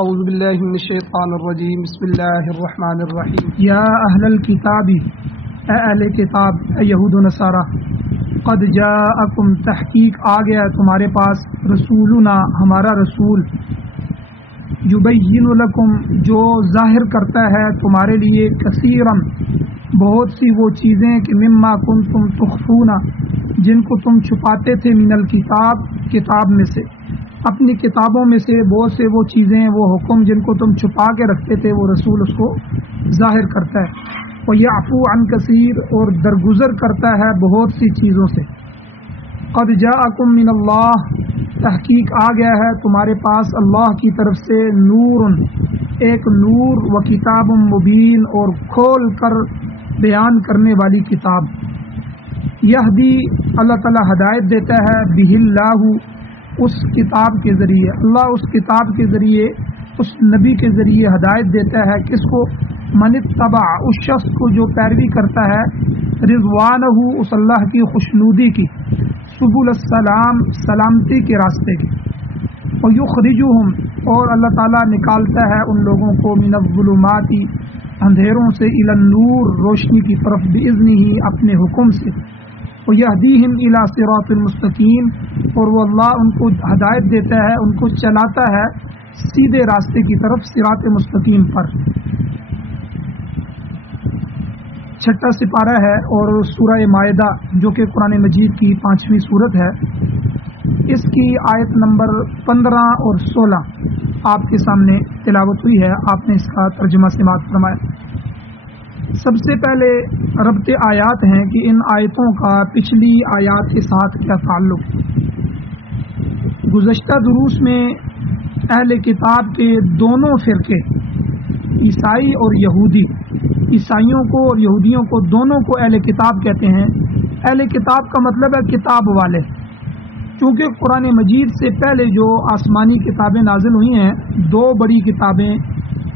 اعوذ باللہ من الشیطان الرجیم بسم اللہ الرحمن الرحیم یا اہل الکتاب، اے اہل کتاب، اے یہود و نصارہ، قد جاءکم، تحقیق آ گیا تمہارے پاس، رسولنا، ہمارا رسول، یبین لکم، جو ظاہر کرتا ہے تمہارے لیے، کثیرا، بہت سی وہ چیزیں کہ مما کنتم تخفون، جن کو تم چھپاتے تھے، من الکتاب، کتاب میں سے، اپنی کتابوں میں سے بہت سے وہ چیزیں، وہ حکم جن کو تم چھپا کے رکھتے تھے، وہ رسول اس کو ظاہر کرتا ہے، وَيَعْفُو عَنْ كَثِيرٍ، اور درگزر کرتا ہے بہت سی چیزوں سے۔ قد جاءکم من اللہ، تحقیق آ گیا ہے تمہارے پاس اللہ کی طرف سے، نور، ایک نور، و کتاب مبین، اور کھول کر بیان کرنے والی کتاب۔ یہدی، اللہ تعالی ہدایت دیتا ہے، بہ اللہ، اس کتاب کے ذریعے، اللہ اس کتاب کے ذریعے، اس نبی کے ذریعے ہدایت دیتا ہے، کس کو؟ من اتبع، اس شخص کو جو پیروی کرتا ہے، رضوانہ، اس اللہ کی خوشنودی کی، سبل السلام، سلامتی کے راستے کی، ویخرجہم، اور اللہ تعالیٰ نکالتا ہے ان لوگوں کو، من الظلمات، اندھیروں سے، الی النور، روشنی کی طرف، باذنہ، اپنے حکم سے، ویہدیہم الی صراط مستقیم، اور وہ اللہ ان کو ہدایت دیتا ہے، ان کو چلاتا ہے سیدھے راستے کی طرف، صراط مستقیم پر۔ چھٹا سپارہ ہے اور سورہ مائدہ، جو کہ قرآن مجید کی 5ویں سورت ہے، اس کی آیت نمبر 15 اور 16 آپ کے سامنے تلاوت ہوئی ہے، آپ نے اس کا ترجمہ سماعت فرمایا۔ سب سے پہلے ربط آیات ہیں کہ ان آیتوں کا پچھلی آیات کے ساتھ کیا تعلق۔ گزشتہ دروس میں اہل کتاب کے دونوں فرقے، عیسائی اور یہودی، عیسائیوں کو اور یہودیوں کو، دونوں کو اہل کتاب کہتے ہیں۔ اہل کتاب کا مطلب ہے کتاب والے، چونکہ قرآن مجید سے پہلے جو آسمانی کتابیں نازل ہوئی ہیں، دو بڑی کتابیں،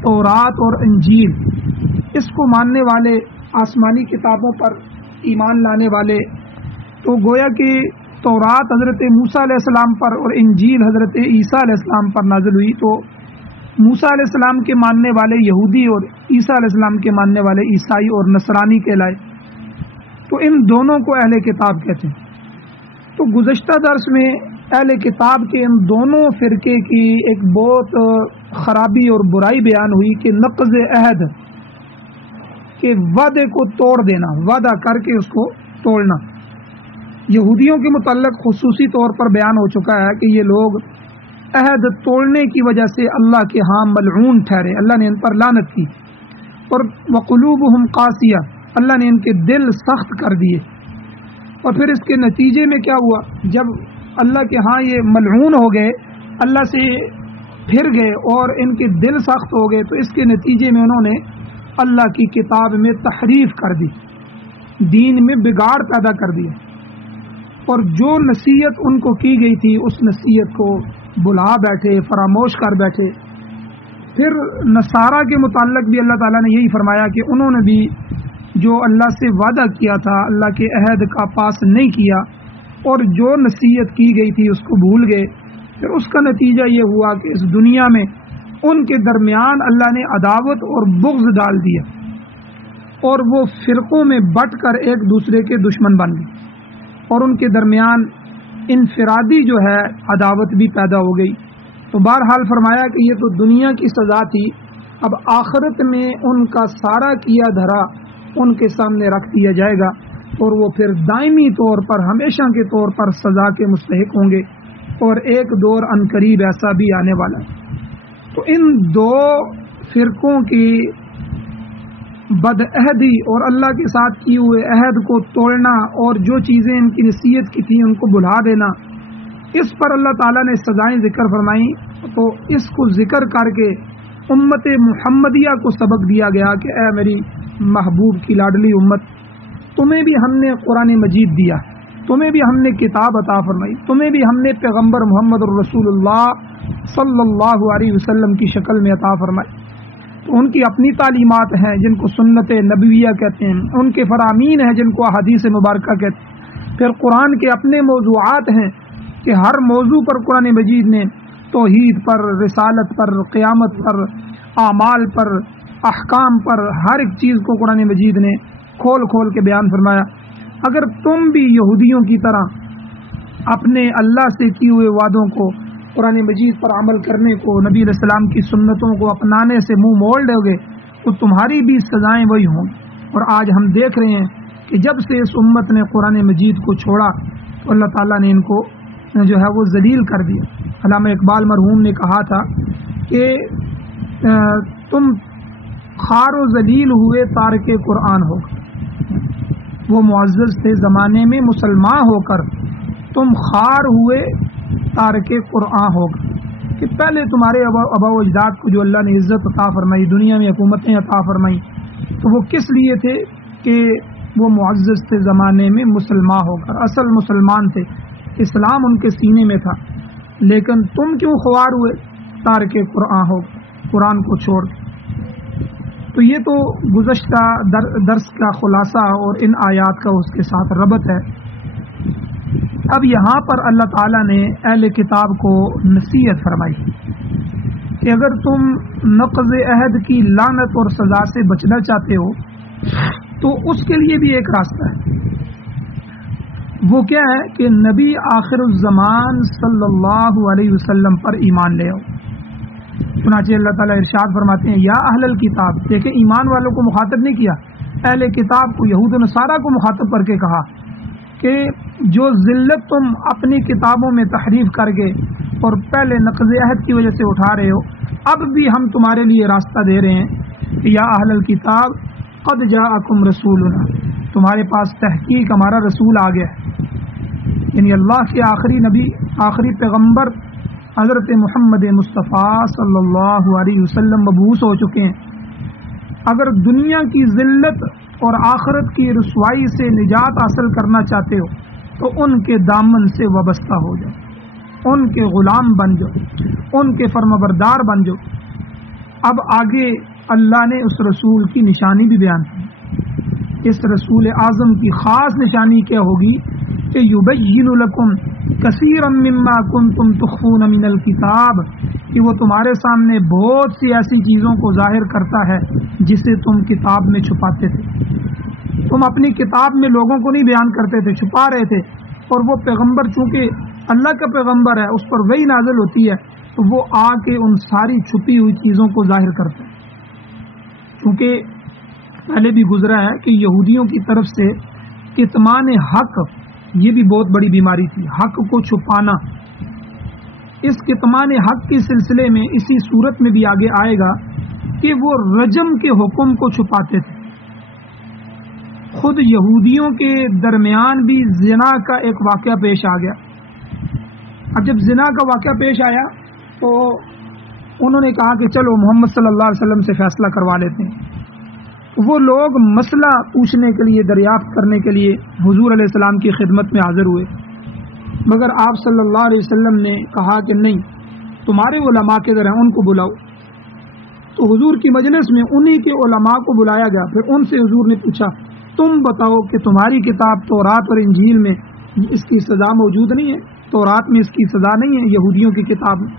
تورات اور انجیل، اس کو ماننے والے، آسمانی کتابوں پر ایمان لانے والے، تو گویا کہ تورات حضرت موسیٰ علیہ السلام پر اور انجیل حضرت عیسیٰ علیہ السلام پر نازل ہوئی، تو موسیٰ علیہ السلام کے ماننے والے یہودی اور عیسیٰ علیہ السلام کے ماننے والے عیسائی اور نصرانی کہلائے، تو ان دونوں کو اہل کتاب کہتے ہیں۔ تو گزشتہ درس میں اہل کتاب کے ان دونوں فرقے کی ایک بہت خرابی اور برائی بیان ہوئی کہ نقض عہد، کہ وعدے کو توڑ دینا، وعدہ کر کے اس کو توڑنا۔ یہودیوں کے متعلق خصوصی طور پر بیان ہو چکا ہے کہ یہ لوگ عہد توڑنے کی وجہ سے اللہ کے ہاں ملعون ٹھہرے، اللہ نے ان پر لعنت کی، اور وقلوبہم قاسیہ، اللہ نے ان کے دل سخت کر دیے، اور پھر اس کے نتیجے میں کیا ہوا؟ جب اللہ کے ہاں یہ ملعون ہو گئے، اللہ سے پھر گئے اور ان کے دل سخت ہو گئے، تو اس کے نتیجے میں انہوں نے اللہ کی کتاب میں تحریف کر دی، دین میں بگاڑ پیدا کر دیا، اور جو نصیحت ان کو کی گئی تھی اس نصیحت کو بھلا بیٹھے، فراموش کر بیٹھے۔ پھر نصارہ کے متعلق بھی اللہ تعالیٰ نے یہی فرمایا کہ انہوں نے بھی جو اللہ سے وعدہ کیا تھا، اللہ کے عہد کا پاس نہیں کیا، اور جو نصیحت کی گئی تھی اس کو بھول گئے۔ پھر اس کا نتیجہ یہ ہوا کہ اس دنیا میں ان کے درمیان اللہ نے عداوت اور بغض ڈال دیا، اور وہ فرقوں میں بٹ کر ایک دوسرے کے دشمن بن گئے، اور ان کے درمیان انفرادی جو ہے عداوت بھی پیدا ہو گئی۔ تو بہرحال فرمایا کہ یہ تو دنیا کی سزا تھی، اب آخرت میں ان کا سارا کیا دھرا ان کے سامنے رکھ دیا جائے گا، اور وہ پھر دائمی طور پر، ہمیشہ کے طور پر سزا کے مستحق ہوں گے، اور ایک دور عنقریب ایسا بھی آنے والا ہے۔ تو ان دو فرقوں کی بدعہدی اور اللہ کے ساتھ کیے ہوئے عہد کو توڑنا، اور جو چیزیں ان کی نصیحت کی تھیں ان کو بھلا دینا، اس پر اللہ تعالیٰ نے سزائیں ذکر فرمائیں۔ تو اس کو ذکر کر کے امت محمدیہ کو سبق دیا گیا کہ اے میری محبوب کی لاڈلی امت، تمہیں بھی ہم نے قرآن مجید دیا، تمہیں بھی ہم نے کتاب عطا فرمائی، تمہیں بھی ہم نے پیغمبر محمد الرسول اللہ صلی اللہ علیہ وسلم کی شکل میں عطا فرمائی۔ تو ان کی اپنی تعلیمات ہیں جن کو سنت نبویہ کہتے ہیں، ان کے فرامین ہیں جن کو احادیث مبارکہ کہتے ہیں، پھر قرآن کے اپنے موضوعات ہیں کہ ہر موضوع پر قرآن مجید نے توحید پر، رسالت پر، قیامت پر، اعمال پر، احکام پر، ہر ایک چیز کو قرآن مجید نے کھول کھول کے بیان فرمایا۔ اگر تم بھی یہودیوں کی طرح اپنے اللہ سے کیے ہوئے وعدوں کو، قرآن مجید پر عمل کرنے کو، نبی علیہ السلام کی سنتوں کو اپنانے سے منہ موڑ لو گے تو تمہاری بھی سزائیں وہی ہوں۔ اور آج ہم دیکھ رہے ہیں کہ جب سے اس امت نے قرآن مجید کو چھوڑا تو اللہ تعالیٰ نے ان کو جو ہے وہ ذلیل کر دیا۔ علامہ اقبال مرحوم نے کہا تھا کہ تم خار و ذلیل ہوئے تارک قرآن ہو کر، وہ معزز تھے زمانے میں مسلمان ہو کر، تم خار ہوئے تارک قرآن ہو کر، کہ پہلے تمہارے آباء و اجداد کو جو اللہ نے عزت عطا فرمائی، دنیا میں حکومتیں عطا فرمائی، تو وہ کس لیے تھے کہ وہ معزز تھے زمانے میں مسلمان ہو کر، اصل مسلمان تھے، اسلام ان کے سینے میں تھا۔ لیکن تم کیوں خوار ہوئے تارک قرآن ہو کر، قرآن کو چھوڑ۔ تو یہ تو گزشتہ درس کا خلاصہ اور ان آیات کا اس کے ساتھ ربط ہے۔ اب یہاں پر اللہ تعالیٰ نے اہل کتاب کو نصیحت فرمائی کہ اگر تم نقض عہد کی لعنت اور سزا سے بچنا چاہتے ہو تو اس کے لیے بھی ایک راستہ ہے۔ وہ کیا ہے کہ نبی آخر الزمان صلی اللہ علیہ وسلم پر ایمان لے آؤ۔ چنانچہ اللہ تعالیٰ ارشاد فرماتے ہیں یا اہل الکتاب، دیکھیں ایمان والوں کو مخاطب نہیں کیا، اہل کتاب کو، یہود و نصارہ کو مخاطب کر کے کہا کہ جو ذلت تم اپنی کتابوں میں تحریف کر گئے اور پہلے نقض عہد کی وجہ سے اٹھا رہے ہو، اب بھی ہم تمہارے لیے راستہ دے رہے ہیں کہ یا اہل الکتاب قد جاءکم رسولنا، تمہارے پاس تحقیق ہمارا رسول آ گیا ہے، یعنی اللہ کے آخری نبی، آخری پیغمبر حضرت محمد مصطفیٰ صلی اللہ علیہ وسلم مبعوث ہو چکے ہیں۔ اگر دنیا کی ذلت اور آخرت کی رسوائی سے نجات حاصل کرنا چاہتے ہو تو ان کے دامن سے وابستہ ہو جاؤ، ان کے غلام بن جاؤ، ان کے فرمانبردار بن جاؤ۔ اب آگے اللہ نے اس رسول کی نشانی بھی بیان کی۔ اس رسول اعظم کی خاص نشانی کیا ہوگی کہ یبین لکم کثیرا مما کنتم تخفون من الکتاب، کہ وہ تمہارے سامنے بہت سی ایسی چیزوں کو ظاہر کرتا ہے جسے تم کتاب میں چھپاتے تھے۔ تم اپنی کتاب میں لوگوں کو نہیں بیان کرتے تھے، چھپا رہے تھے، اور وہ پیغمبر چونکہ اللہ کا پیغمبر ہے، اس پر وحی نازل ہوتی ہے، تو وہ آ کے ان ساری چھپی ہوئی چیزوں کو ظاہر کرتا ہے۔ چونکہ پہلے بھی گزرا ہے کہ یہودیوں کی طرف سے کتمان حق یہ بھی بہت بڑی بیماری تھی، حق کو چھپانا۔ اس کتمان حق کے سلسلے میں اسی صورت میں بھی آگے آئے گا کہ وہ رجم کے حکم کو چھپاتے تھے۔ خود یہودیوں کے درمیان بھی زنا کا ایک واقعہ پیش آ گیا۔ اب جب زنا کا واقعہ پیش آیا تو انہوں نے کہا کہ چلو محمد صلی اللہ علیہ وسلم سے فیصلہ کروا لیتے ہیں۔ وہ لوگ مسئلہ پوچھنے کے لیے، دریافت کرنے کے لیے حضور علیہ السلام کی خدمت میں حاضر ہوئے، مگر آپ صلی اللہ علیہ وسلم نے کہا کہ نہیں، تمہارے علماء کدھر ہیں، ان کو بلاؤ۔ تو حضور کی مجلس میں انہی کے علماء کو بلایا گیا۔ پھر ان سے حضور نے پوچھا تم بتاؤ کہ تمہاری کتاب تورات اور انجیل میں اس کی سزا موجود نہیں ہے؟ تورات میں اس کی سزا نہیں ہے، یہودیوں کی کتاب میں،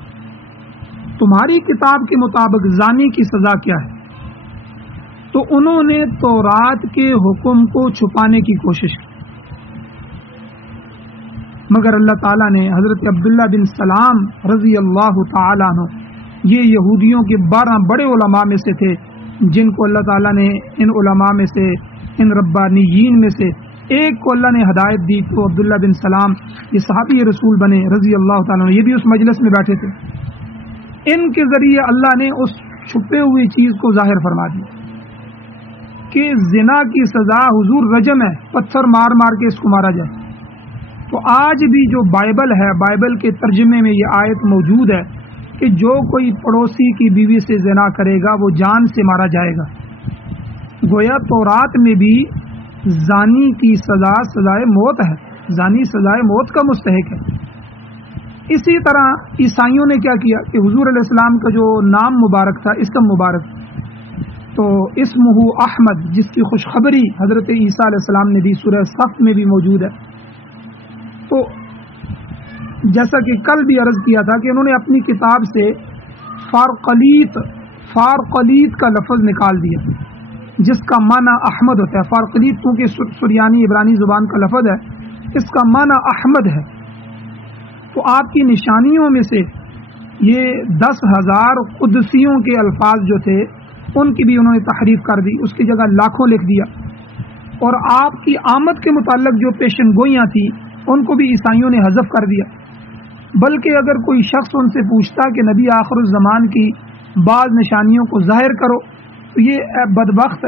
تمہاری کتاب کے مطابق زانی کی سزا کیا ہے؟ تو انہوں نے تورات کے حکم کو چھپانے کی کوشش کی، مگر اللہ تعالیٰ نے حضرت عبداللہ بن سلام رضی اللہ تعالیٰ عنہ، یہ یہودیوں کے 12 بڑے علماء میں سے تھے، جن کو اللہ تعالیٰ نے ان علماء میں سے، ان ربانیین میں سے ایک کو اللہ نے ہدایت دی، تو عبداللہ بن سلام یہ صحابی رسول بنے رضی اللہ تعالیٰ عنہ، یہ بھی اس مجلس میں بیٹھے تھے۔ ان کے ذریعے اللہ نے اس چھپے ہوئی چیز کو ظاہر فرما دی کہ زنا کی سزا حضور رجم ہے، پتھر مار مار کے اس کو مارا جائے۔ تو آج بھی جو بائبل ہے، بائبل کے ترجمے میں یہ آیت موجود ہے کہ جو کوئی پڑوسی کی بیوی سے زنا کرے گا وہ جان سے مارا جائے گا۔ گویا تورات میں بھی زانی کی سزا سزائے موت ہے، زانی سزائے موت کا مستحق ہے۔ اسی طرح عیسائیوں نے کیا کیا کہ حضور علیہ السلام کا جو نام مبارک تھا، اسم مبارک، تو اسمہ احمد، جس کی خوشخبری حضرت عیسیٰ علیہ السلام نے دی، سورہ صف میں بھی موجود ہے۔ تو جیسا کہ کل بھی عرض کیا تھا کہ انہوں نے اپنی کتاب سے فارقلیت کا لفظ نکال دیا جس کا معنی احمد ہوتا ہے. فارقلیت کیونکہ سریانی عبرانی زبان کا لفظ ہے، اس کا معنی احمد ہے. تو آپ کی نشانیوں میں سے یہ 10,000 قدسیوں کے الفاظ جو تھے ان کی بھی انہوں نے تحریف کر دی، اس کی جگہ لاکھوں لکھ دیا. اور آپ کی آمد کے متعلق جو پیشن گوئیاں تھیں ان کو بھی عیسائیوں نے حذف کر دیا. بلکہ اگر کوئی شخص ان سے پوچھتا کہ نبی آخر الزمان کی بعض نشانیوں کو ظاہر کرو تو یہ بدبخت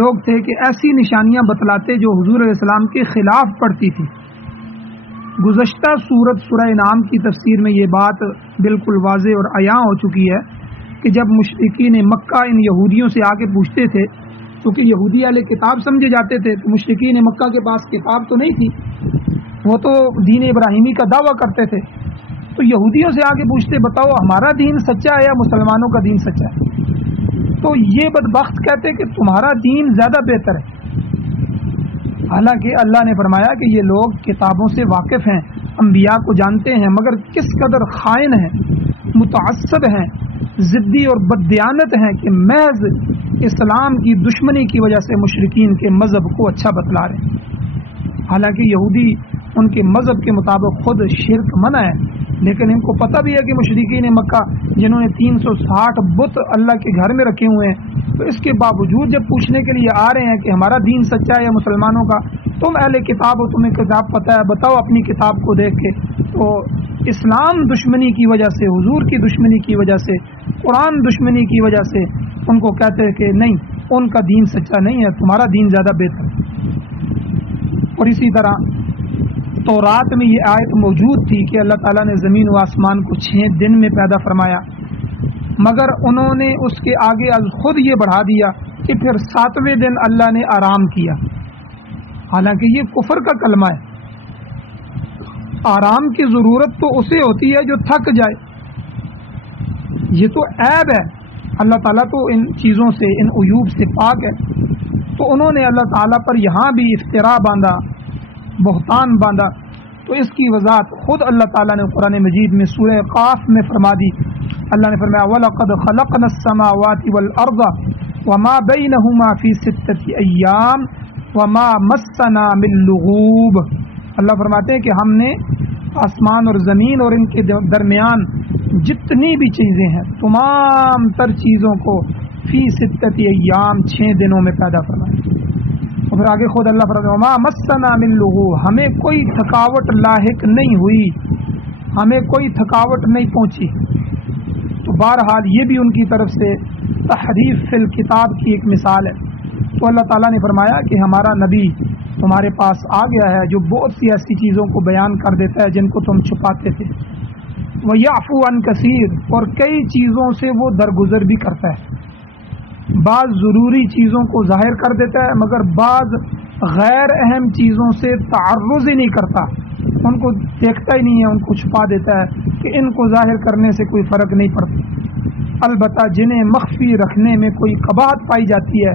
لوگ تھے کہ ایسی نشانیاں بتلاتے جو حضور علیہ السلام کے خلاف پڑتی تھی. گزشتہ سورت سورہ انعام کی تفسیر میں یہ بات بالکل واضح اور عیاں ہو چکی ہے کہ جب مشرکین مکہ ان یہودیوں سے آ کے پوچھتے تھے، کیونکہ یہودی اہل کتاب سمجھے جاتے تھے، تو مشرکین مکہ کے پاس کتاب تو نہیں تھی، وہ تو دین ابراہیمی کا دعویٰ کرتے تھے. تو یہودیوں سے آ کے پوچھتے بتاؤ ہمارا دین سچا ہے یا مسلمانوں کا دین سچا ہے؟ تو یہ بدبخت کہتے کہ تمہارا دین زیادہ بہتر ہے. حالانکہ اللہ نے فرمایا کہ یہ لوگ کتابوں سے واقف ہیں، انبیاء کو جانتے ہیں، مگر کس قدر خائن ہیں، متعصب ہیں، ضدی اور بددیانت ہیں کہ محض اسلام کی دشمنی کی وجہ سے مشرکین کے مذہب کو اچھا بتلا رہے ہیں. حالانکہ یہودی ان کے مذہب کے مطابق خود شرک منع ہے، لیکن ان کو پتہ بھی ہے کہ مشرکین مکہ جنہوں نے 360 بت اللہ کے گھر میں رکھے ہوئے ہیں، تو اس کے باوجود جب پوچھنے کے لیے آ رہے ہیں کہ ہمارا دین سچا ہے یا مسلمانوں کا، تم اہل کتاب ہو، تمہیں کتاب پتہ ہے، بتاؤ اپنی کتاب کو دیکھ کے. تو اسلام دشمنی کی وجہ سے، حضور کی دشمنی کی وجہ سے، قرآن دشمنی کی وجہ سے ان کو کہتے ہیں کہ نہیں، ان کا دین سچا نہیں ہے، تمہارا دین زیادہ بہتر ہے. اور اسی طرح تورات میں یہ آیت موجود تھی کہ اللہ تعالیٰ نے زمین و آسمان کو 6 دن میں پیدا فرمایا، مگر انہوں نے اس کے آگے از خود یہ بڑھا دیا کہ پھر 7ویں دن اللہ نے آرام کیا. حالانکہ یہ کفر کا کلمہ ہے. آرام کی ضرورت تو اسے ہوتی ہے جو تھک جائے. یہ تو عیب ہے، اللہ تعالیٰ تو ان چیزوں سے، ان عیوب سے پاک ہے. تو انہوں نے اللہ تعالیٰ پر یہاں بھی افتراء باندھا، بہتان باندھا. تو اس کی وضاحت خود اللہ تعالیٰ نے قرآن مجید میں سورہ قاف میں فرما دی. اللہ نے فرمایا وَلَقَدْ خَلَقْنَا السَّمَاوَاتِ وَالْأَرْضَ وَمَا بَيْنَهُمَا فِي 6 أَيَّامٍ وَمَا مَسَّنَا مِن لُغُوبٍ. اللہ فرماتے ہیں کہ ہم نے آسمان اور زمین اور ان کے درمیان جتنی بھی چیزیں ہیں، تمام تر چیزوں کو فی 6 ایام 6 دنوں میں پیدا فرمایا. اور پھر آگے خود اللہ فرماتا ہے وما مسنا من لغوب، ہمیں کوئی تھکاوٹ لاحق نہیں ہوئی، ہمیں کوئی تھکاوٹ نہیں پہنچی. تو بہرحال یہ بھی ان کی طرف سے تحریف فی الکتاب کی ایک مثال ہے. تو اللہ تعالیٰ نے فرمایا کہ ہمارا نبی تمہارے پاس آ گیا ہے جو بہت سی ایسی چیزوں کو بیان کر دیتا ہے جن کو تم چھپاتے تھے. وَيَعْفُو عَنْ كَثِيرٍ، اور کئی چیزوں سے وہ درگزر بھی کرتا ہے. بعض ضروری چیزوں کو ظاہر کر دیتا ہے مگر بعض غیر اہم چیزوں سے تعرض ہی نہیں کرتا، ان کو دیکھتا ہی نہیں ہے، ان کو چھپا دیتا ہے کہ ان کو ظاہر کرنے سے کوئی فرق نہیں پڑتا. البتہ جنہیں مخفی رکھنے میں کوئی قباحت پائی جاتی ہے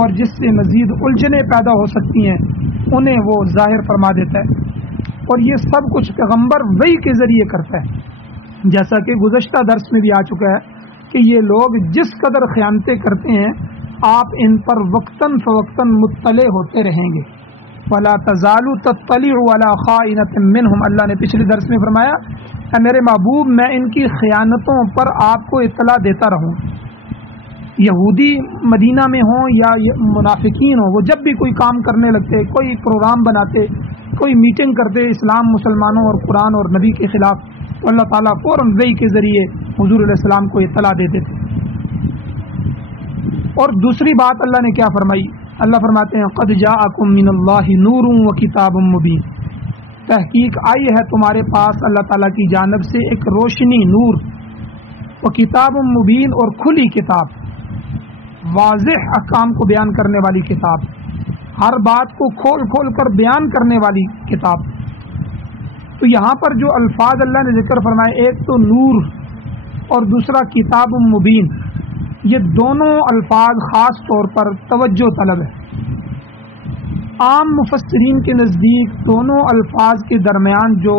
اور جس سے مزید الجھنیں پیدا ہو سکتی ہیں انہیں وہ ظاہر فرما دیتا ہے. اور یہ سب کچھ پیغمبر وحی کے ذریعے کرتا ہے. جیسا کہ گزشتہ درس میں بھی آ چکا ہے کہ یہ لوگ جس قدر خیانتیں کرتے ہیں آپ ان پر وقتاً فوقتاً مطلع ہوتے رہیں گے. وَلَا تَزَالُ تَطَّلِعُ عَلَىٰ خَائِنَةٍ مِّنْهُمْ، اللہ نے پچھلے درس میں فرمایا اے میرے محبوب میں ان کی خیانتوں پر آپ کو اطلاع دیتا رہوں. یہودی مدینہ میں ہوں یا منافقین ہوں، وہ جب بھی کوئی کام کرنے لگتے، کوئی پروگرام بناتے، کوئی میٹنگ کرتے اسلام، مسلمانوں اور قرآن اور نبی کے خلاف، تو اللہ تعالیٰ فوراً وحی کے ذریعے حضور علیہ السلام کو اطلاع دیتے تھے. اور دوسری بات اللہ نے کیا فرمائی؟ اللہ فرماتے ہیں قد جاءکم من اللہ نور و کتاب مبین، تحقیق آئی ہے تمہارے پاس اللہ تعالیٰ کی جانب سے ایک روشنی، نور، و کتاب مبین، اور کھلی کتاب، واضح احکام کو بیان کرنے والی کتاب، ہر بات کو کھول کھول کر بیان کرنے والی کتاب. تو یہاں پر جو الفاظ اللہ نے ذکر فرمائے، ایک تو نور اور دوسرا کتاب مبین، یہ دونوں الفاظ خاص طور پر توجہ طلب ہے. عام مفسرین کے نزدیک دونوں الفاظ کے درمیان جو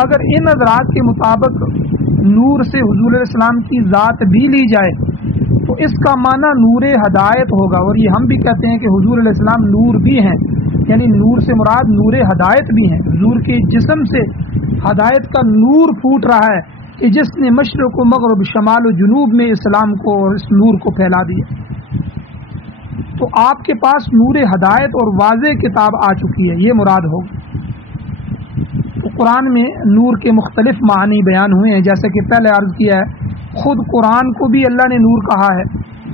اگر ان حضرات کے مطابق نور سے حضور علیہ السلام کی ذات بھی لی جائے تو اس کا معنی نور ہدایت ہوگا، اور یہ ہم بھی کہتے ہیں کہ حضور علیہ السلام نور بھی ہیں، یعنی نور سے مراد نور ہدایت بھی ہیں۔ حضور کے جسم سے ہدایت کا نور پھوٹ رہا ہے کہ جس نے مشرق و مغرب، شمال و جنوب میں اسلام کو اور اس نور کو پھیلا دیا۔ تو آپ کے پاس نور ہدایت اور واضح کتاب آ چکی ہے، یہ مراد ہوگا۔ تو قرآن میں نور کے مختلف معنی بیان ہوئے ہیں، جیسے کہ پہلے عرض کیا ہے، خود قرآن کو بھی اللہ نے نور کہا ہے،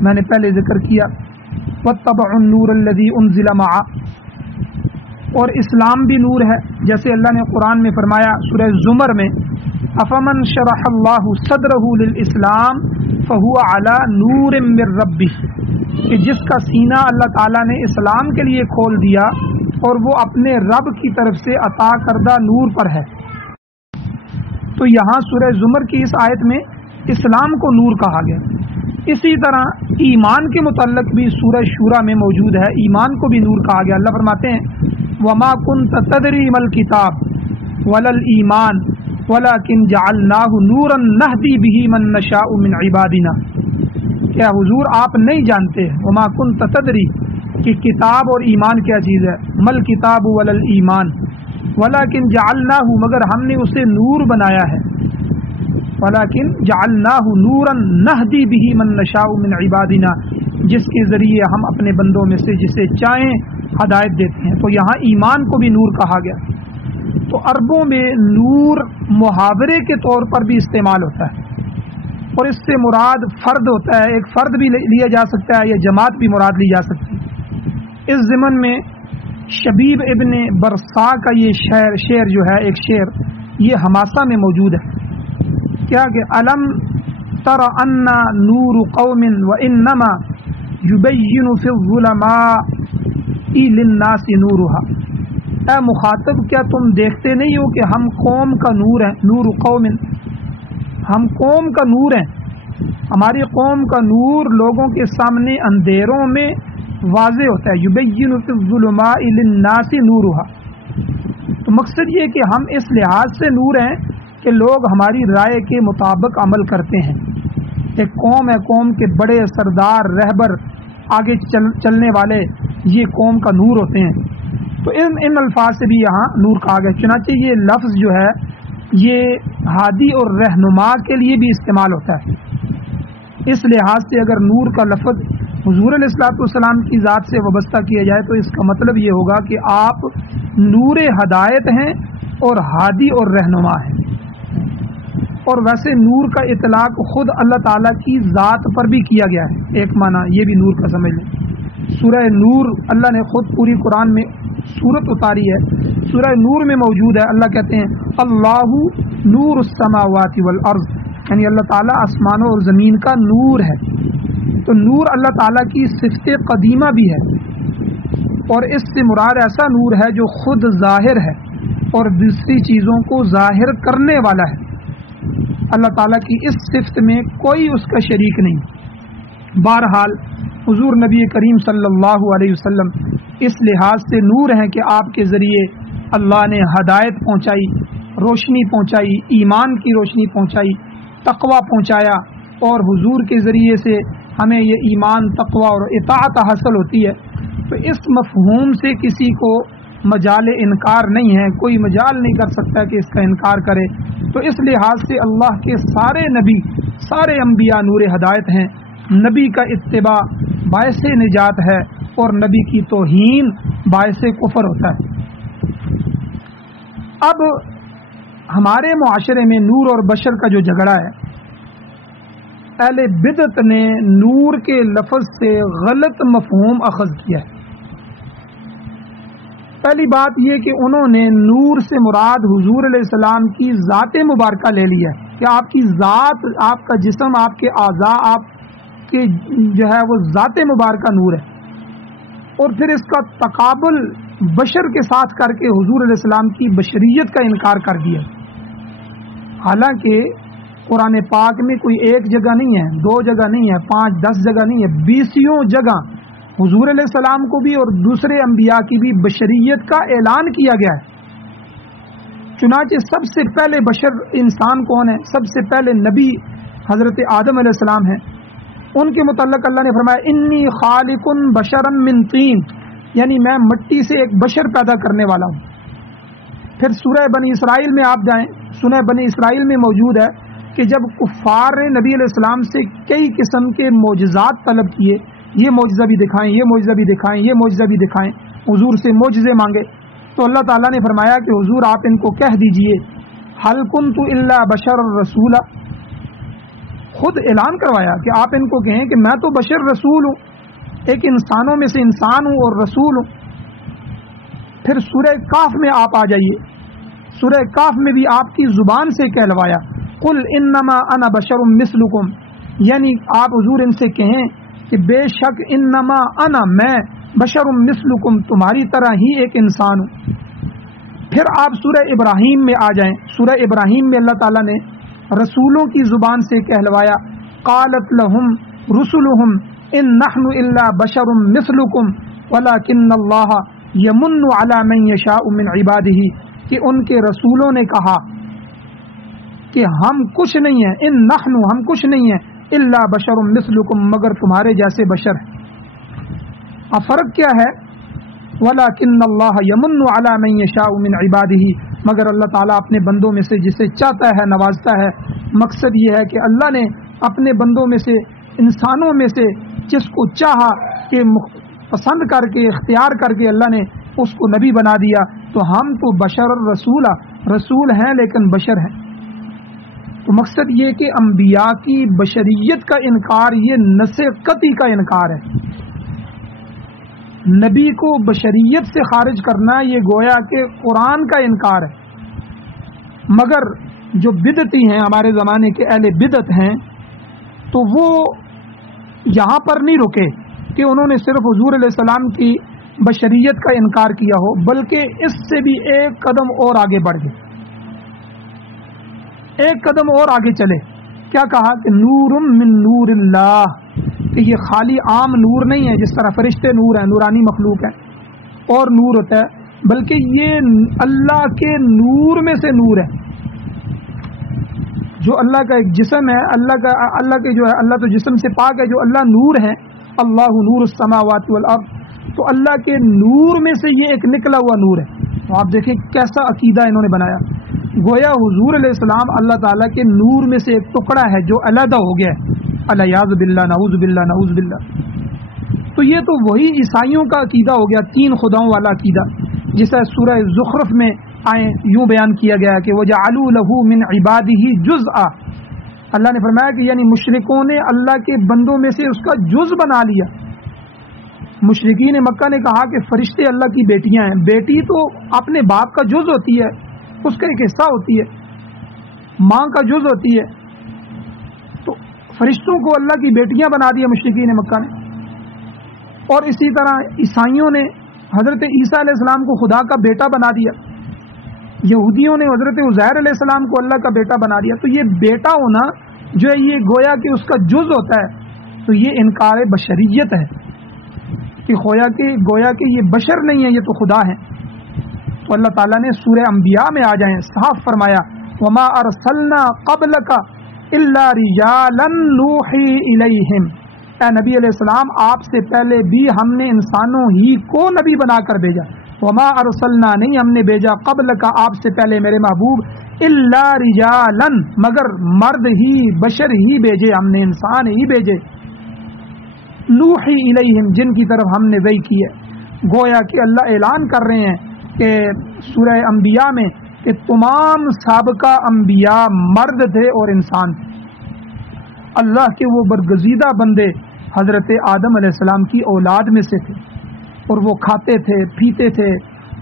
میں نے پہلے ذکر کیا، وَاتَّبَعُوا النُّورَ الَّذِي أُنزِلَ مَعَهُ، اور اسلام بھی نور ہے، جیسے اللہ نے قرآن میں فرمایا سورہ زمر میں، أَفَمَنْ شَرَحَ اللَّهُ صَدْرَهُ لِلْإِسْلَامِ فَهُوَ عَلَى نُورٍ مِّن رَّبِّهِ، کہ جس کا سینہ اللہ تعالیٰ نے اسلام کے لیے کھول دیا اور وہ اپنے رب کی طرف سے عطا کردہ نور پر ہے۔ تو یہاں سورہ زمر کی اس آیت میں اسلام کو نور کہا گیا۔ اسی طرح ایمان کے متعلق بھی سورہ شورى میں موجود ہے، ایمان کو بھی نور کہا گیا۔ اللہ فرماتے ہیں وَمَا كُنْتَ تَدْرِي مَا الْكِتَابُ وَلَا الْإِيمَانُ وَلَكِنْ جَعَلْنَاهُ نُورًا نَهْدِي بِهِ مَن نَّشَاءُ مِنْ عِبَادِنَا، کیا حضور آپ نہیں جانتے وَمَا كُنْتَ تَدْرِي کہ کتاب اور ایمان کیا چیز ہے، مَل کتاب وَلَا الْإِيمَانُ وَلَكِنْ جَعَلْنَاهُ، مگر ہم نے اسے نور بنایا ہے، وَلَكِنْ جَعَلْنَاهُ نُورًا نَهْدِي بِهِ مَن نَّشَاءُ مِنْ عِبَادِنَا، جس کے ذریعے ہم اپنے بندوں میں سے جسے چاہیں ہدایت دیتے ہیں۔ تو یہاں ایمان کو بھی نور کہا گیا۔ تو عربوں میں نور محاورے کے طور پر بھی استعمال ہوتا ہے، اور اس سے مراد فرد ہوتا ہے، ایک فرد بھی لیا جا سکتا ہے یا جماعت بھی مراد لی جا سکتی ہے۔ اس ضمن میں شبیب ابن برسا کا یہ شعر جو ہے، ایک شعر، یہ حماسہ میں موجود ہے، کیا کہ الم تر ان نور قوم وانما یبین فی الظلماء للناس نورها، اے مخاطب کیا تم دیکھتے نہیں ہو کہ ہم قوم کا نور ہیں، نور قوم، ہم قوم کا نور ہیں، ہماری قوم کا نور لوگوں کے سامنے اندھیروں میں واضح ہوتا ہے، یبین فی الظلماء للناس نورها۔ تو مقصد یہ کہ ہم اس لحاظ سے نور ہیں کہ لوگ ہماری رائے کے مطابق عمل کرتے ہیں۔ ایک قوم ہے، قوم کے بڑے سردار، رہبر، آگے چلنے والے، یہ قوم کا نور ہوتے ہیں۔ تو ان الفاظ سے بھی یہاں نور کہا گیا۔ چنانچہ یہ لفظ جو ہے یہ ہادی اور رہنما کے لیے بھی استعمال ہوتا ہے۔ اس لحاظ سے اگر نور کا لفظ حضور علیہ الصلوۃ والسلام کی ذات سے وابستہ کیا جائے تو اس کا مطلب یہ ہوگا کہ آپ نور ہدایت ہیں اور ہادی اور رہنما ہیں۔ اور ویسے نور کا اطلاق خود اللہ تعالیٰ کی ذات پر بھی کیا گیا ہے، ایک معنی یہ بھی نور کا سمجھ لیں۔ سورہ نور اللہ نے خود پوری قرآن میں سورت اتاری ہے، سورہ نور میں موجود ہے۔ اللہ کہتے ہیں اللہ نور السماوات والارض، یعنی اللہ تعالیٰ آسمانوں اور زمین کا نور ہے۔ تو نور اللہ تعالیٰ کی صفت قدیمہ بھی ہے، اور اس سے مراد ایسا نور ہے جو خود ظاہر ہے اور دوسری چیزوں کو ظاہر کرنے والا ہے۔ اللہ تعالیٰ کی اس صفت میں کوئی اس کا شریک نہیں۔ بہرحال حضور نبی کریم صلی اللہ علیہ وسلم اس لحاظ سے نور ہیں کہ آپ کے ذریعے اللہ نے ہدایت پہنچائی، روشنی پہنچائی، ایمان کی روشنی پہنچائی، تقوی پہنچایا، اور حضور کے ذریعے سے ہمیں یہ ایمان، تقوی اور اطاعت حاصل ہوتی ہے۔ تو اس مفہوم سے کسی کو مجال انکار نہیں ہے، کوئی مجال نہیں کر سکتا کہ اس کا انکار کرے۔ تو اس لحاظ سے اللہ کے سارے نبی، سارے انبیاء نور ہدایت ہیں۔ نبی کا اتباع باعث نجات ہے اور نبی کی توہین باعث کفر ہوتا ہے۔ اب ہمارے معاشرے میں نور اور بشر کا جو جھگڑا ہے، اہل بدعت نے نور کے لفظ سے غلط مفہوم اخذ کیا ہے۔ پہلی بات یہ کہ انہوں نے نور سے مراد حضور علیہ السلام کی ذات مبارکہ لے لیا ہے کہ آپ کی ذات، آپ کا جسم، آپ کے اعضاء، آپ کے جو ہے وہ ذات مبارکہ نور ہے، اور پھر اس کا تقابل بشر کے ساتھ کر کے حضور علیہ السلام کی بشریت کا انکار کر دیا۔ حالانکہ قرآن پاک میں کوئی ایک جگہ نہیں ہے، دو جگہ نہیں ہے، 5 10 جگہ نہیں ہے، 20 جگہ حضور علیہ السلام کو بھی اور دوسرے انبیاء کی بھی بشریت کا اعلان کیا گیا ہے۔ چنانچہ سب سے پہلے بشر انسان کون ہے؟ سب سے پہلے نبی حضرت آدم علیہ السلام ہیں. ان کے متعلق اللہ نے فرمایا انی خالق بشرا من طین، یعنی میں مٹی سے ایک بشر پیدا کرنے والا ہوں. پھر سورہ بنی اسرائیل میں آپ جائیں، سورہ بنی اسرائیل میں موجود ہے کہ جب کفار نے نبی علیہ السلام سے کئی قسم کے معجزات طلب کیے، یہ معجزہ بھی دکھائیں، یہ معجزہ بھی دکھائیں، یہ معجزہ بھی دکھائیں، حضور سے معجزے مانگے، تو اللہ تعالیٰ نے فرمایا کہ حضور آپ ان کو کہہ دیجئے حل کنت الا بشر رسولا، خود اعلان کروایا کہ آپ ان کو کہیں کہ میں تو بشر رسول ہوں، ایک انسانوں میں سے انسان ہوں اور رسول ہوں. پھر سورہ کاف میں آپ آ جائیے، سورہ کاف میں بھی آپ کی زبان سے کہلوایا قل انما انا بشر مثلکم، یعنی آپ حضور ان سے کہیں کہ بے شک انما انا، میں بشر مثلکم، تمہاری طرح ہی ایک انسان ہوں. پھر آپ سورہ ابراہیم میں آ جائیں، سورہ ابراہیم میں اللہ تعالیٰ نے رسولوں کی زبان سے کہلوایا قالت لهم رسلهم ان نحن الا بشر مثلکم ولکن اللہ یمن علی من یشاء من عباده، کہ ان کے رسولوں نے کہا کہ ہم کچھ نہیں ہیں، ان نحن، ہم کچھ نہیں ہیں، الا بشر مثلکم، مگر تمہارے جیسے بشر ہیں. اب فرق کیا ہے؟ وَلَكِنَّ اللَّهَ يَمُنُّ عَلَى مَن يَشَاءُ مِنْ عِبَادِهِ، مگر اللہ تعالیٰ اپنے بندوں میں سے جسے چاہتا ہے نوازتا ہے. مقصد یہ ہے کہ اللہ نے اپنے بندوں میں سے، انسانوں میں سے جس کو چاہا کہ پسند کر کے، اختیار کر کے اللہ نے اس کو نبی بنا دیا. تو ہم تو بشر رسولہ، رسول ہیں لیکن بشر ہیں. تو مقصد یہ کہ انبیاء کی بشریت کا انکار یہ نسخ قطعی کا انکار ہے. نبی کو بشریت سے خارج کرنا یہ گویا کہ قرآن کا انکار ہے. مگر جو بدعتی ہیں، ہمارے زمانے کے اہل بدعت ہیں، تو وہ یہاں پر نہیں رکے کہ انہوں نے صرف حضور علیہ السلام کی بشریت کا انکار کیا ہو، بلکہ اس سے بھی ایک قدم اور آگے بڑھ گئے، ایک قدم اور آگے چلے. کیا کہا کہ نور من نور اللہ، کہ یہ خالی عام نور نہیں ہے جس طرح فرشتے نور ہیں، نورانی مخلوق ہے اور نور ہوتا ہے، بلکہ یہ اللہ کے نور میں سے نور ہے. جو اللہ کا ایک جسم ہے، اللہ کے جو ہے، اللہ تو جسم سے پاک ہے، جو اللہ نور ہے، اللہ نور السماوات والارض، تو اللہ کے نور میں سے یہ ایک نکلا ہوا نور ہے. تو آپ دیکھیں کیسا عقیدہ انہوں نے بنایا، گویا حضور علیہ السلام اللہ تعالیٰ کے نور میں سے ایک ٹکڑا ہے جو علیحدہ ہو گیا ہے. الیاذ باللہ، نعوذ باللہ، نعوذ باللہ. تو یہ تو وہی عیسائیوں کا عقیدہ ہو گیا، تین خداؤں والا عقیدہ، جسے سورہ زخرف میں یوں بیان کیا گیا کہ وَجَعَلُوا لَهُ مِنْ عِبَادِهِ جُزْءً، اللہ نے فرمایا کہ یعنی مشرکوں نے اللہ کے بندوں میں سے اس کا جز بنا لیا. مشرکین مکہ نے کہا کہ فرشتے اللہ کی بیٹیاں ہیں. بیٹی تو اپنے باپ کا جز ہوتی ہے، اس کا ایک حصہ ہوتی ہے، ماں کا جز ہوتی ہے. تو فرشتوں کو اللہ کی بیٹیاں بنا دیا مشرکین مکہ نے. اور اسی طرح عیسائیوں نے حضرت عیسیٰ علیہ السلام کو خدا کا بیٹا بنا دیا. یہودیوں نے حضرت عزیر علیہ السلام کو اللہ کا بیٹا بنا دیا. تو یہ بیٹا ہونا جو ہے یہ گویا کہ اس کا جز ہوتا ہے. تو یہ انکار بشریت ہے کہ گویا کہ یہ بشر نہیں ہے، یہ تو خدا ہے. تو اللہ تعالیٰ نے سورہ انبیاء میں آ جائیں، صاف فرمایا وما ارسلنا قبلک الا رجالا نوحی الیہم، اے نبی علیہ السلام آپ سے پہلے بھی ہم نے انسانوں ہی کو نبی بنا کر بھیجا. وما ارسلنا، نہیں ہم نے بھیجا، قبلک آپ سے پہلے میرے محبوب، الا رجالا مگر مرد ہی، بشر ہی بھیجے، ہم نے انسان ہی بھیجے، نوحی الیہم جن کی طرف ہم نے وحی کی ہے. گویا کہ اللہ اعلان کر رہے ہیں کہ سورہ انبیاء میں کہ تمام سابقہ انبیاء مرد تھے اور انسان تھے. اللہ کے وہ برگزیدہ بندے حضرت آدم علیہ السلام کی اولاد میں سے تھے، اور وہ کھاتے تھے، پیتے تھے،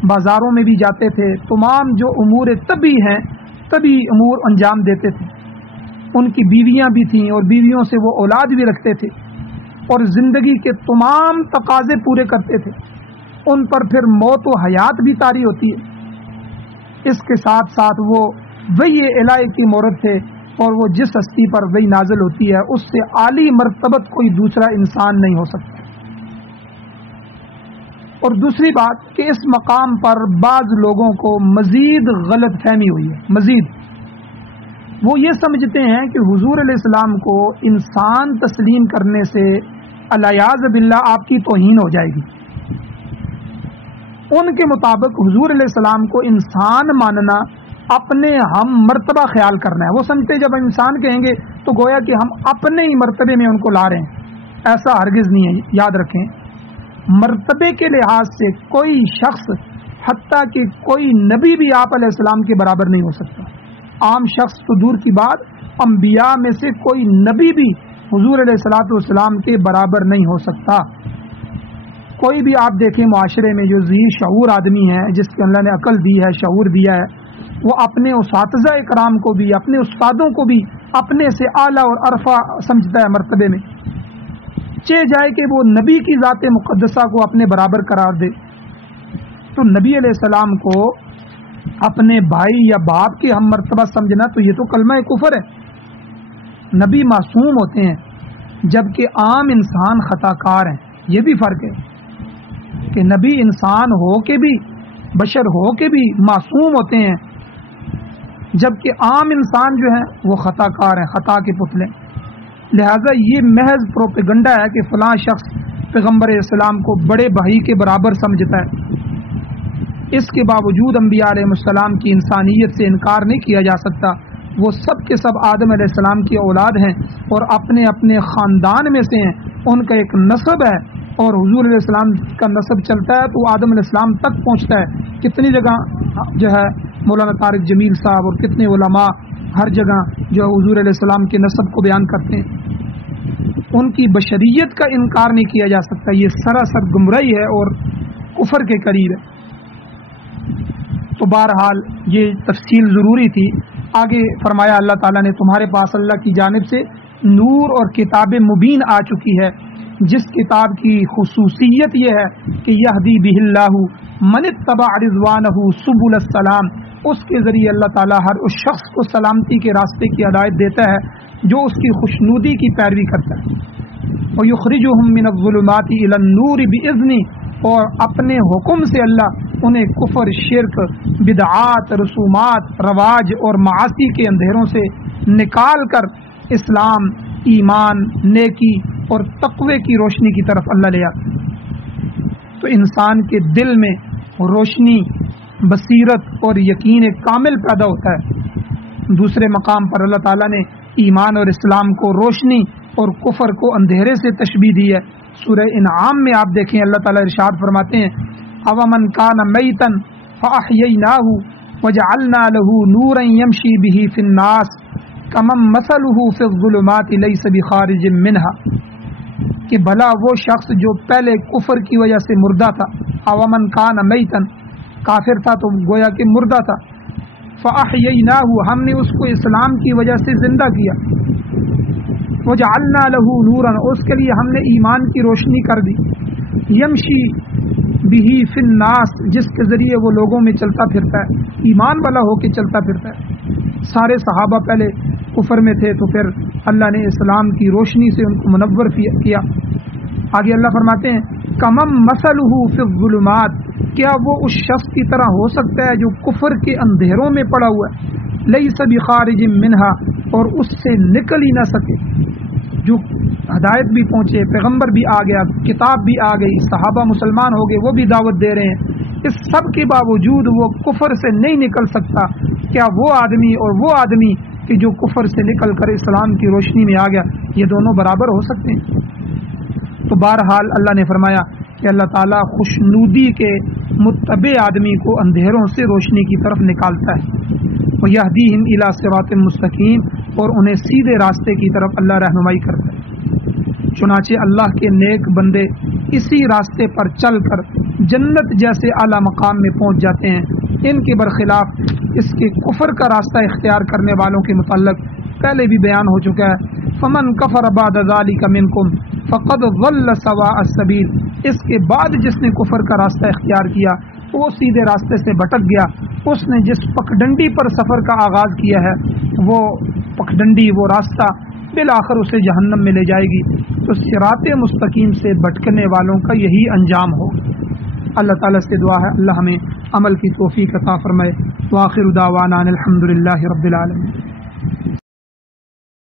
بازاروں میں بھی جاتے تھے، تمام جو امور طبی ہیں طبی امور انجام دیتے تھے. ان کی بیویاں بھی تھیں اور بیویوں سے وہ اولاد بھی رکھتے تھے، اور زندگی کے تمام تقاضے پورے کرتے تھے. ان پر پھر موت و حیات بھی طاری ہوتی ہے. اس کے ساتھ ساتھ وہ وہی الہی کی مورد تھے، اور وہ جس ہستی پر وہی نازل ہوتی ہے اس سے عالی مرتبت کوئی دوسرا انسان نہیں ہو سکتا. اور دوسری بات کہ اس مقام پر بعض لوگوں کو مزید غلط فہمی ہوئی ہے، مزید وہ یہ سمجھتے ہیں کہ حضور علیہ السلام کو انسان تسلیم کرنے سے الیاذ باللہ آپ کی توہین ہو جائے گی۔ ان کے مطابق حضور علیہ السلام کو انسان ماننا اپنے ہم مرتبہ خیال کرنا ہے۔ وہ سمجھتے جب انسان کہیں گے تو گویا کہ ہم اپنے ہی مرتبے میں ان کو لا رہے ہیں، ایسا ہرگز نہیں ہے۔ یاد رکھیں، مرتبے کے لحاظ سے کوئی شخص حتیٰ کہ کوئی نبی بھی آپ علیہ السلام کے برابر نہیں ہو سکتا۔ عام شخص تو دور کی بات، انبیاء میں سے کوئی نبی بھی حضور علیہ الصلوۃ والسلام کے برابر نہیں ہو سکتا۔ کوئی بھی آپ دیکھیں معاشرے میں جو ذی شعور آدمی ہے، جس کے اللہ نے عقل دی ہے، شعور دیا ہے، وہ اپنے اساتذہ کرام کو بھی، اپنے استادوں کو بھی اپنے سے اعلیٰ اور عرفہ سمجھتا ہے مرتبے میں، چاہے جائے کہ وہ نبی کی ذات مقدسہ کو اپنے برابر قرار دے۔ تو نبی علیہ السلام کو اپنے بھائی یا باپ کے ہم مرتبہ سمجھنا تو یہ تو کلمہ کفر ہے۔ نبی معصوم ہوتے ہیں جبکہ عام انسان خطا کار ہیں، یہ بھی فرق ہے کہ نبی انسان ہو کے بھی، بشر ہو کے بھی معصوم ہوتے ہیں، جبکہ عام انسان جو ہیں وہ خطا کار ہیں، خطا کے پتلے۔ لہذا یہ محض پروپیگنڈا ہے کہ فلاں شخص پیغمبر اسلام کو بڑے بھائی کے برابر سمجھتا ہے۔ اس کے باوجود انبیاء علیہ السلام کی انسانیت سے انکار نہیں کیا جا سکتا۔ وہ سب کے سب آدم علیہ السلام کی اولاد ہیں اور اپنے اپنے خاندان میں سے ہیں، ان کا ایک نسب ہے، اور حضور علیہ السلام کا نسب چلتا ہے تو وہ آدم علیہ السلام تک پہنچتا ہے۔ کتنی جگہ جو ہے مولانا طارق جمیل صاحب اور کتنے علماء ہر جگہ جو حضور علیہ السلام کے نسب کو بیان کرتے ہیں، ان کی بشریت کا انکار نہیں کیا جا سکتا۔ یہ سراسر گمراہی ہے اور کفر کے قریب ہے۔ تو بہرحال یہ تفصیل ضروری تھی۔ آگے فرمایا اللہ تعالیٰ نے تمہارے پاس اللہ کی جانب سے نور اور کتاب مبین آ چکی ہے، جس کتاب کی خصوصیت یہ ہے کہ یہدی بہ اللہ من اتبع رضوانہ سبل السلام، اس کے ذریعے اللہ تعالیٰ ہر اس شخص کو سلامتی کے راستے کی ہدایت دیتا ہے جو اس کی خوشنودی کی پیروی کرتا ہے۔ وَيُخْرِجُهُم مِّنَ الظُّلُمَاتِ إِلَى النُّورِ بِإِذْنِهِ، اور اپنے حکم سے اللہ انہیں کفر، شرک، بدعات، رسومات، رواج اور معاصی کے اندھیروں سے نکال کر اسلام، ایمان، نیکی اور تقوی کی روشنی کی طرف اللہ لے آتا۔ تو انسان کے دل میں روشنی، بصیرت اور یقین کامل پیدا ہوتا ہے۔ دوسرے مقام پر اللہ تعالیٰ نے ایمان اور اسلام کو روشنی اور کفر کو اندھیرے سے تشبیہ دی ہے۔ سورہ انعام میں آپ دیکھیں اللہ تعالیٰ ارشاد فرماتے ہیں أَوَمَنْ كَانَ مَيْتًا فَأَحْيَيْنَاهُ وَجَعَلْنَا لَهُ نُورًا يَمْشِي بِهِ فِي النَّاسِ كَمَنْ مَثَلُهُ فِي الظُّلُمَاتِ لَيْسَ بِخَارِجٍ مِّنْهَا، کہ بھلا وہ شخص جو پہلے کفر کی وجہ سے مردہ تھا، أَوَمَنْ كَانَ مَيْتًا کافر تھا تو گویا کہ مردہ تھا، فَأَحْيَيْنَاهُ ہم نے اس کو اسلام کی وجہ سے زندہ کیا، وَجَعَلْنَا لَهُ نُورًا اس کے لیے ہم نے ایمان کی روشنی کر دی، یمشی بِهِ فِي النَّاسِ جس کے ذریعے وہ لوگوں میں چلتا پھرتا ہے، ایمان والا ہو کے چلتا پھرتا ہے۔ سارے صحابہ پہلے کفر میں تھے تو پھر اللہ نے اسلام کی روشنی سے ان کو منور کیا۔ آگے اللہ فرماتے ہیں کمم مثلہ فی الظلمات، کیا وہ اس شخص کی طرح ہو سکتا ہے جو کفر کے اندھیروں میں پڑا ہوا ہے، لیس بخارج منہا اور اس سے نکل ہی نہ سکے، جو ہدایت بھی پہنچے، پیغمبر بھی آ گیا، کتاب بھی آ گئی، صحابہ مسلمان ہو گئے، وہ بھی دعوت دے رہے ہیں، اس سب کے باوجود وہ کفر سے نہیں نکل سکتا، کیا وہ آدمی اور وہ آدمی کہ جو کفر سے نکل کر اسلام کی روشنی میں آ گیا، یہ دونوں برابر ہو سکتے ہیں؟ تو بہرحال اللہ نے فرمایا کہ اللہ تعالیٰ خوشنودی کے متبع آدمی کو اندھیروں سے روشنی کی طرف نکالتا ہے، وَيَهْدِيهِمْ إِلَىٰ صِرَاطٍ مُسْتَقِيمٍ اور انہیں سیدھے راستے کی طرف اللہ رہنمائی کرتا ہے۔ چنانچہ اللہ کے نیک بندے اسی راستے پر چل کر جنت جیسے اعلیٰ مقام میں پہنچ جاتے ہیں۔ ان کے برخلاف اس کے کفر کا راستہ اختیار کرنے والوں کے متعلق پہلے بھی بیان ہو چکا ہے، فمن کفر بعد ذلک منکم فقد ضل سواء السبیل، اس کے بعد جس نے کفر کا راستہ اختیار کیا وہ سیدھے راستے سے بھٹک گیا۔ اس نے جس پکڈنڈی پر سفر کا آغاز کیا ہے وہ پکڈنڈی، وہ راستہ بالآخر اسے جہنم میں لے جائے گی۔ تو صراط مستقیم سے بھٹکنے والوں کا یہی انجام ہو۔ اللہ تعالیٰ سے دعا ہے اللہ ہمیں عمل کی توفیق عطا فرمائے۔ وآخر دعوانا الحمد للہ رب العالمین۔